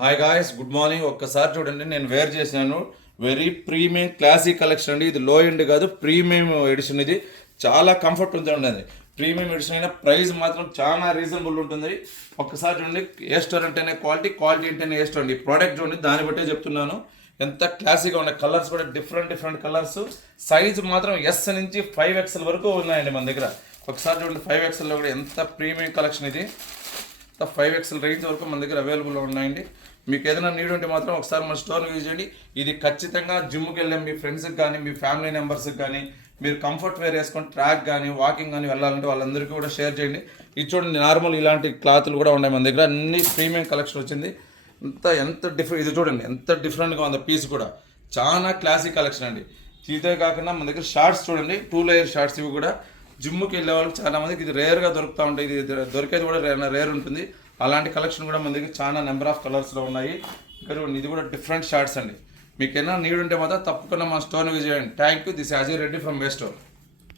Hi guys, good morning. ఒక్కసారి చూడండి, నేను వేర్ చేశాను. వెరీ ప్రీమియం క్లాసిక్ కలెక్షన్ అండి. ఇది లో ఎండ్ కాదు, ప్రీమియం ఎడిషన్. ఇది చాలా కంఫర్ట్ ఉంటుంది. ప్రీమియం ఎడిషన్ అయినా ప్రైస్ మాత్రం చాలా రీజనబుల్ ఉంటుంది. ఒక్కసారి చూడండి, ఏ స్టోర్ అంటేనే క్వాలిటీ, క్వాలిటీ అంటేనే ఏ స్టోర్ అండి. ఈ ప్రోడక్ట్ చూడండి, దాన్ని బట్టే చెప్తున్నాను. ఎంత క్లాసిక్గా ఉన్నాయి. కలర్స్ కూడా డిఫరెంట్ కలర్స్. సైజు మాత్రం ఎస్ నుంచి 5XL వరకు ఉన్నాయండి మన దగ్గర. ఒకసారి చూడండి, 5XLలో కూడా ఎంత ప్రీమియం కలెక్షన్ ఇది. 5XL రేంజ్ వరకు మన దగ్గర అవైలబుల్లో ఉన్నాయండి. మీకు ఏదైనా నీడ్ ఉంటే మాత్రం ఒకసారి మన స్టోర్ని యూజ్ చేయండి. ఇది ఖచ్చితంగా జిమ్కి వెళ్ళే మీ ఫ్రెండ్స్కి కానీ, మీ ఫ్యామిలీ మెంబర్స్కి కానీ, మీరు కంఫర్ట్ వేర్ వేసుకొని ట్రాక్ కానీ, వాకింగ్ కానీ వెళ్ళాలంటే వాళ్ళందరికీ కూడా షేర్ చేయండి. ఇది చూడండి, నార్మల్ ఇలాంటి క్లాత్లు కూడా ఉన్నాయి మన దగ్గర. అన్ని ప్రీమియం కలెక్షన్ వచ్చింది. ఎంత డిఫరెంట్, ఇది చూడండి ఎంత డిఫరెంట్గా ఉంది. పీస్ కూడా చాలా క్లాసిక్ కలెక్షన్ అండి. ఇదే కాకుండా మన దగ్గర షార్ట్స్ చూడండి, 2 లేయర్ షార్ట్స్. ఇవి కూడా జిమ్కి వెళ్ళే వాళ్ళకి చాలా మందికి ఇది రేర్గా దొరుకుతూ ఉంటాయి. ఇది దొరికేది కూడా రేర్ ఉంటుంది. అలాంటి కలెక్షన్ కూడా మన దగ్గర చాలా నెంబర్ ఆఫ్ కలర్స్లో ఉన్నాయి. ఇది కూడా డిఫరెంట్ షార్ట్స్ అండి. మీకు ఏమైనా నీడ్ ఉంటే మాత్రం తప్పకుండా మా స్టోర్ని విజిట్ చేయండి. Thank you. దిస్ యాజీ రెడ్డి ఫ్రమ్ వే స్టోర్.